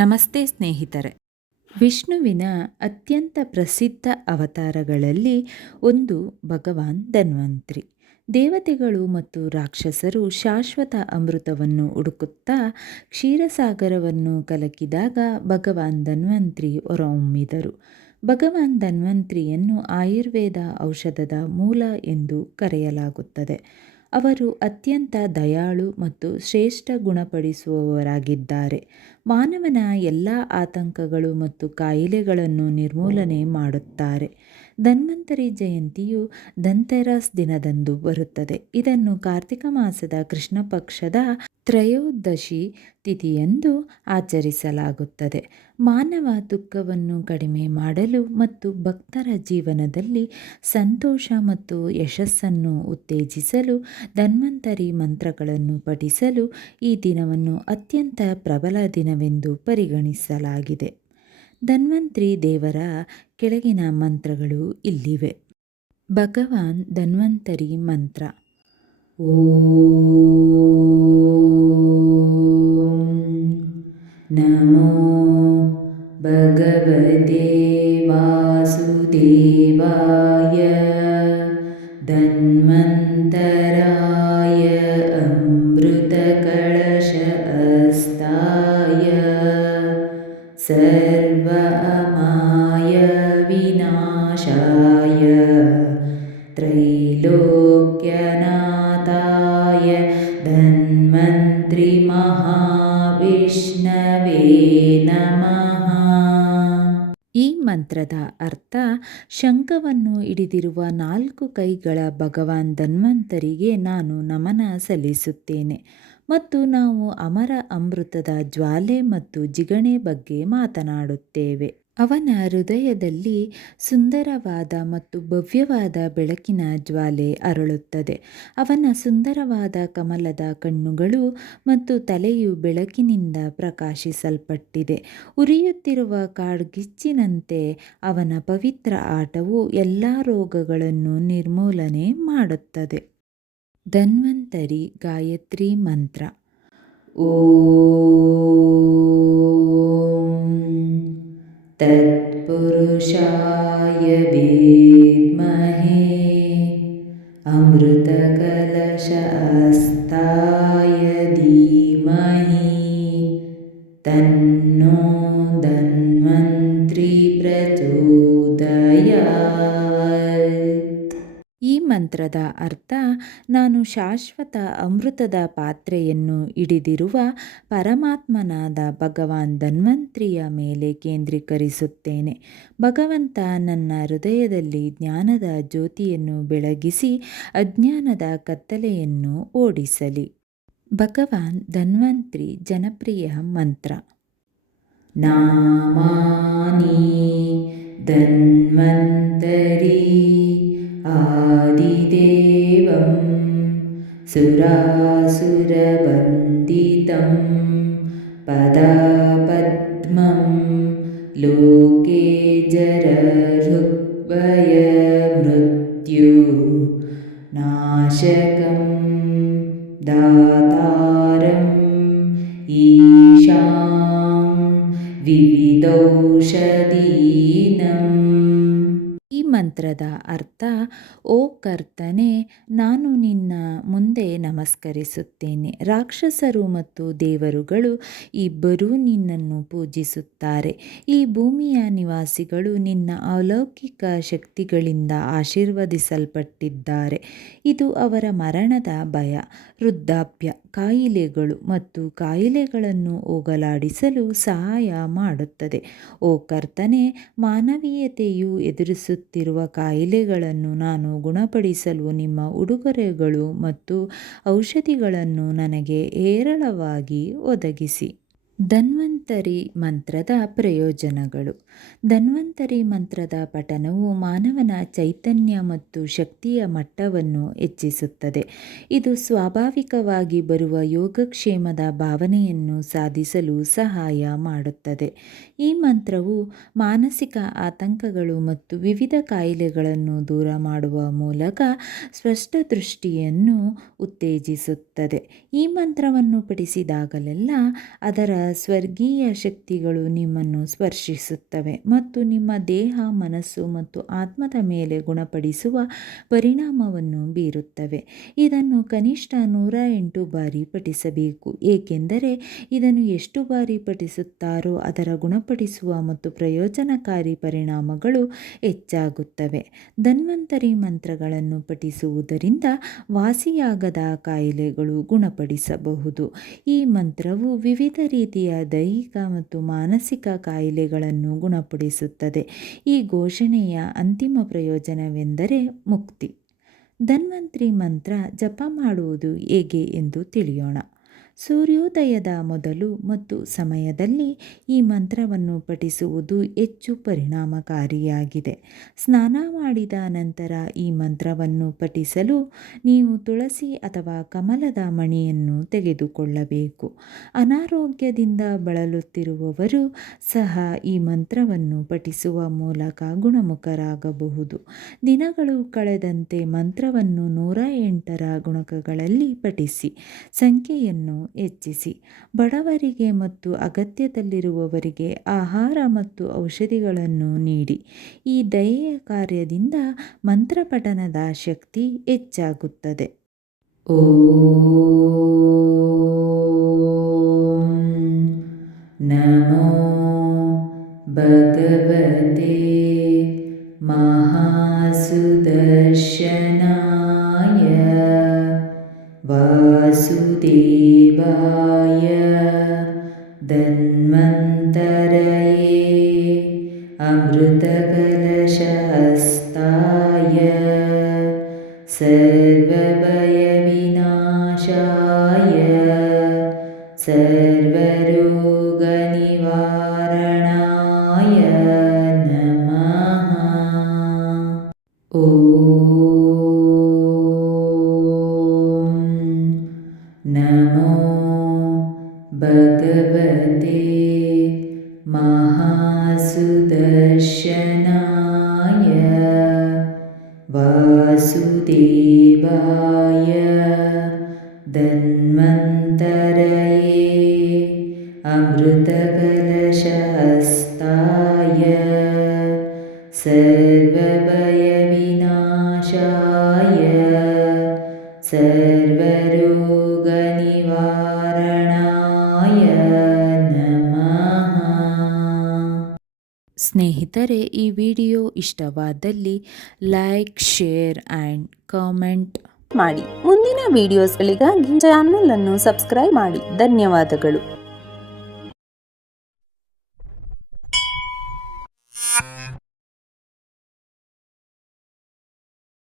ನಮಸ್ತೆ ಸ್ನೇಹಿತರೆ. ವಿಷ್ಣುವಿನ ಅತ್ಯಂತ ಪ್ರಸಿದ್ಧ ಅವತಾರಗಳಲ್ಲಿ ಒಂದು ಭಗವಾನ್ ಧನ್ವಂತ್ರಿ. ದೇವತೆಗಳು ಮತ್ತು ರಾಕ್ಷಸರು ಶಾಶ್ವತ ಅಮೃತವನ್ನು ಹುಡುಕುತ್ತಾ ಕ್ಷೀರಸಾಗರವನ್ನು ಕಲಕಿದಾಗ ಭಗವಾನ್ ಧನ್ವಂತ್ರಿ ಹೊರಹೊಮ್ಮಿದರು. ಭಗವಾನ್ ಧನ್ವಂತ್ರಿಯನ್ನು ಆಯುರ್ವೇದ ಔಷಧದ ಮೂಲ ಎಂದು ಕರೆಯಲಾಗುತ್ತದೆ. ಅವರು ಅತ್ಯಂತ ದಯಾಳು ಮತ್ತು ಶ್ರೇಷ್ಠ ಗುಣಪಡಿಸುವವರಾಗಿದ್ದಾರೆ. ಮಾನವನ ಎಲ್ಲ ಆತಂಕಗಳು ಮತ್ತು ಕಾಯಿಲೆಗಳನ್ನು ನಿರ್ಮೂಲನೆ ಮಾಡುತ್ತಾರೆ. ಧನ್ವಂತರಿ ಜಯಂತಿಯು ಧನ್ತೆರಸ್ ದಿನದಂದು ಬರುತ್ತದೆ. ಇದನ್ನು ಕಾರ್ತಿಕ ಮಾಸದ ಕೃಷ್ಣ ಪಕ್ಷದ ತ್ರಯೋದಶಿ ತಿಥಿಯಂದು ಆಚರಿಸಲಾಗುತ್ತದೆ. ಮಾನವ ದುಃಖವನ್ನು ಕಡಿಮೆ ಮಾಡಲು ಮತ್ತು ಭಕ್ತರ ಜೀವನದಲ್ಲಿ ಸಂತೋಷ ಮತ್ತು ಯಶಸ್ಸನ್ನು ಉತ್ತೇಜಿಸಲು ಧನ್ವಂತರಿ ಮಂತ್ರಗಳನ್ನು ಪಠಿಸಲು ಈ ದಿನವನ್ನು ಅತ್ಯಂತ ಪ್ರಬಲ ದಿನವೆಂದು ಪರಿಗಣಿಸಲಾಗಿದೆ. ಧನ್ವಂತ್ರಿ ದೇವರ ಕೆಳಗಿನ ಮಂತ್ರಗಳು ಇಲ್ಲಿವೆ. ಭಗವಾನ್ ಧನ್ವಂತರಿ ಮಂತ್ರ. ಓಂ ನಮೋ ಭಗವತೆ ವಾಸುದೇವಾಯ ಧನ್ವಂತರಾಯ ಅಮೃತ ಕಳಶ ಅಸ್ತಾಯ ಸರ್ವ ಅಮಾಯ ವಿನಾಶಾಯ ತ್ರೈಲೋಕ್ಯನಾಥಾಯ ಧನ್ವಂತ್ರಿ ಮಹಾವಿಷ್ಣವೇ ನಮಃ. ಈ ಮಂತ್ರದ ಅರ್ಥ, ಶಂಖವನ್ನು ಹಿಡಿದಿರುವ 4 ಕೈಗಳ ಭಗವಾನ್ ಧನ್ವಂತರಿಗೆ ನಾನು ನಮನ ಸಲ್ಲಿಸುತ್ತೇನೆ ಮತ್ತು ನಾವು ಅಮರ ಅಮೃತದ ಜ್ವಾಲೆ ಮತ್ತು ಜಿಗಣೆ ಬಗ್ಗೆ ಮಾತನಾಡುತ್ತೇವೆ. ಅವನ ಹೃದಯದಲ್ಲಿ ಸುಂದರವಾದ ಮತ್ತು ಭವ್ಯವಾದ ಬೆಳಕಿನ ಜ್ವಾಲೆ ಅರಳುತ್ತದೆ. ಅವನ ಸುಂದರವಾದ ಕಮಲದ ಕಣ್ಣುಗಳು ಮತ್ತು ತಲೆಯು ಬೆಳಕಿನಿಂದ ಪ್ರಕಾಶಿಸಲ್ಪಟ್ಟಿದೆ. ಉರಿಯುತ್ತಿರುವ ಕಾಡ್ಗಿಚ್ಚಿನಂತೆ ಅವನ ಪವಿತ್ರ ಆಟವು ಎಲ್ಲ ರೋಗಗಳನ್ನು ನಿರ್ಮೂಲನೆ ಮಾಡುತ್ತದೆ. ಧನ್ವಂತರಿ ಗಾಯತ್ರಿ ಮಂತ್ರ. ಓಂ ತತ್ಪುರುಷಾಯ ವಿದ್ಮಹೇ ಅಮೃತಕಲಶ ಹಸ್ತಾಯ ಧೀಮಹಿ ತನ್ನೋ ಧನ್ವಂತ್ರಿ ಪ್ರಚೋದಯಾತ್. ಈ ಮಂತ್ರದ ಅರ್ಥ, ನಾನು ಶಾಶ್ವತ ಅಮೃತದ ಪಾತ್ರೆಯನ್ನು ಹಿಡಿದಿರುವ ಪರಮಾತ್ಮನಾದ ಭಗವಾನ್ ಧನ್ವಂತ್ರಿಯ ಮೇಲೆ ಕೇಂದ್ರೀಕರಿಸುತ್ತೇನೆ. ಭಗವಂತ ನನ್ನ ಹೃದಯದಲ್ಲಿ ಜ್ಞಾನದ ಜ್ಯೋತಿಯನ್ನು ಬೆಳಗಿಸಿ ಅಜ್ಞಾನದ ಕತ್ತಲೆಯನ್ನು ಓಡಿಸಲಿ. ಭಗವಾನ್ ಧನ್ವಂತ್ರಿ ಜನಪ್ರಿಯ ಮಂತ್ರ. ನಾಮಾನಿ ಧನ್ವಂತರಿ ಆದಿದೇವಂ ಸುರಾಸುರವಂದಿತಂ ಪದಾಪದ್ಮಂ ಲೋಕೆ ಜರಋಗ್ಭಯ ಮೃತ್ಯು ನಾಶಕಂ ದಾತಾರಂ ಈಶಾಂ ವಿವಿಧೌಷಧೀನಂ. ಈ ಮಂತ್ರದ ಅರ್ಥ, ಓ ಕರ್ತನೇ, ನಾನು ನಿನ್ನ ಮುಂದೆ ನಮಸ್ಕರಿಸುತ್ತೇನೆ. ರಾಕ್ಷಸರು ಮತ್ತು ದೇವರುಗಳು ಇಬ್ಬರೂ ನಿನ್ನನ್ನು ಪೂಜಿಸುತ್ತಾರೆ. ಈ ಭೂಮಿಯ ನಿವಾಸಿಗಳು ನಿನ್ನ ಅಲೌಕಿಕ ಶಕ್ತಿಗಳಿಂದ ಆಶೀರ್ವದಿಸಲ್ಪಟ್ಟಿದ್ದಾರೆ. ಇದು ಅವರ ಮರಣದ ಭಯ, ವೃದ್ಧಾಪ್ಯ, ಕಾಯಿಲೆಗಳು ಮತ್ತು ಕಾಯಿಲೆಗಳನ್ನು ಹೋಗಲಾಡಿಸಲು ಸಹಾಯ ಮಾಡುತ್ತದೆ. ಓ ಕರ್ತನೇ, ಮಾನವೀಯತೆಯು ಎದುರಿಸುತ್ತಿರುವ ಕಾಯಿಲೆಗಳನ್ನು ನಾನು ಗುಣಪಡಿಸಲು ನಿಮ್ಮ ಉಡುಗೊರೆಗಳು ಮತ್ತು ಔಷಧಿಗಳನ್ನು ನನಗೆ ಹೇರಳವಾಗಿ ಒದಗಿಸಿ. ಧನ್ವಂತರಿ ಮಂತ್ರದ ಪ್ರಯೋಜನಗಳು. ಧನ್ವಂತರಿ ಮಂತ್ರದ ಪಠಣವು ಮಾನವನ ಚೈತನ್ಯ ಮತ್ತು ಶಕ್ತಿಯ ಮಟ್ಟವನ್ನು ಹೆಚ್ಚಿಸುತ್ತದೆ. ಇದು ಸ್ವಾಭಾವಿಕವಾಗಿ ಬರುವ ಯೋಗಕ್ಷೇಮದ ಭಾವನೆಯನ್ನು ಸಾಧಿಸಲು ಸಹಾಯ ಮಾಡುತ್ತದೆ. ಈ ಮಂತ್ರವು ಮಾನಸಿಕ ಆತಂಕಗಳು ಮತ್ತು ವಿವಿಧ ಕಾಯಿಲೆಗಳನ್ನು ದೂರ ಮಾಡುವ ಮೂಲಕ ಸ್ಪಷ್ಟ ದೃಷ್ಟಿಯನ್ನು ಉತ್ತೇಜಿಸುತ್ತದೆ. ಈ ಮಂತ್ರವನ್ನು ಪಠಿಸಿದಾಗಲೆಲ್ಲ ಅದರ ಸ್ವರ್ಗೀಯ ಶಕ್ತಿಗಳು ನಿಮ್ಮನ್ನು ಸ್ಪರ್ಶಿಸುತ್ತವೆ ಮತ್ತು ನಿಮ್ಮ ದೇಹ, ಮನಸ್ಸು ಮತ್ತು ಆತ್ಮದ ಮೇಲೆ ಗುಣಪಡಿಸುವ ಪರಿಣಾಮವನ್ನು ಬೀರುತ್ತವೆ. ಇದನ್ನು ಕನಿಷ್ಠ 108 ಬಾರಿ ಪಠಿಸಬೇಕು, ಏಕೆಂದರೆ ಇದನ್ನು ಎಷ್ಟು ಬಾರಿ ಪಠಿಸುತ್ತಾರೋ ಅದರ ಗುಣಪಡಿಸುವ ಮತ್ತು ಪ್ರಯೋಜನಕಾರಿ ಪರಿಣಾಮಗಳು ಹೆಚ್ಚಾಗುತ್ತವೆ. ಧನ್ವಂತರಿ ಮಂತ್ರಗಳನ್ನು ಪಠಿಸುವುದರಿಂದ ವಾಸಿಯಾಗದ ಕಾಯಿಲೆಗಳು ಗುಣಪಡಿಸಬಹುದು. ಈ ಮಂತ್ರವು ವಿವಿಧ ರೀತಿಯ ದೈಹಿಕ ಮತ್ತು ಮಾನಸಿಕ ಕಾಯಿಲೆಗಳನ್ನು ಗುಣಪಡಿಸುತ್ತದೆ. ಈ ಘೋಷಣೆಯ ಅಂತಿಮ ಪ್ರಯೋಜನವೆಂದರೆ ಮುಕ್ತಿ. ಧನ್ವಂತರಿ ಮಂತ್ರ ಜಪ ಮಾಡುವುದು ಹೇಗೆ ಎಂದು ತಿಳಿಯೋಣ. ಸೂರ್ಯೋದಯದ ಮೊದಲು ಮತ್ತು ಸಮಯದಲ್ಲಿ ಈ ಮಂತ್ರವನ್ನು ಪಠಿಸುವುದು ಹೆಚ್ಚು ಪರಿಣಾಮಕಾರಿಯಾಗಿದೆ. ಸ್ನಾನ ಮಾಡಿದ ನಂತರ ಈ ಮಂತ್ರವನ್ನು ಪಠಿಸಲು ನೀವು ತುಳಸಿ ಅಥವಾ ಕಮಲದ ಮಣಿಯನ್ನು ತೆಗೆದುಕೊಳ್ಳಬೇಕು. ಅನಾರೋಗ್ಯದಿಂದ ಬಳಲುತ್ತಿರುವವರು ಸಹ ಈ ಮಂತ್ರವನ್ನು ಪಠಿಸುವ ಮೂಲಕ ಗುಣಮುಖರಾಗಬಹುದು. ದಿನಗಳು ಕಳೆದಂತೆ ಮಂತ್ರವನ್ನು 108ರ ಗುಣಕಗಳಲ್ಲಿ ಪಠಿಸಿ, ಸಂಖ್ಯೆಯನ್ನು ಹೆಚ್ಚಿಸಿ. ಬಡವರಿಗೆ ಮತ್ತು ಅಗತ್ಯದಲ್ಲಿರುವವರಿಗೆ ಆಹಾರ ಮತ್ತು ಔಷಧಿಗಳನ್ನು ನೀಡಿ. ಈ ದಯೆಯ ಕಾರ್ಯದಿಂದ ಮಂತ್ರಪಠಣದ ಶಕ್ತಿ ಹೆಚ್ಚಾಗುತ್ತದೆ. ಓಂ ನಮೋ ಭಗವತೆ ಮಹಾಸುದರ್ಶನಾಯ ವಾಸುದೇವಾಯ ಧನ್ವಂತರಯೇ ಅಮೃತಕಲಶಹಸ್ತಾಯ ಸರ್ವಭಯವಿನಾಶಾಯ ಸರ್ವರೋಗನಿವಾರಣಾಯ ನಮಃ. ಓಂ ನಮೋ ಭಗವತೆ ಮಹಾಸುದರ್ಶನಾಯ ವಾಸುದೇವಾಯ ಧನ್ವಂತರಯೇ ಅಮೃತಕಲಶಹಸ್ತಾಯ ಸರ್ವಭಯವಿನಾಶಾಯ ಸರ್ವರೋಗನಿವಾರಣಾಯ ನಮಃ. ಸ್ನೇಹಿತರೆ, ಈ ವಿಡಿಯೋ ಇಷ್ಟವಾದಲ್ಲಿ ಲೈಕ್, ಶೇರ್ ಆ್ಯಂಡ್ ಕಾಮೆಂಟ್ ಮಾಡಿ. ಮುಂದಿನ ವಿಡಿಯೋಸ್ಗಳಿಗಾಗಿ ಚಾನಲ್ ಅನ್ನು ಸಬ್ಸ್ಕ್ರೈಬ್ ಮಾಡಿ. ಧನ್ಯವಾದಗಳು.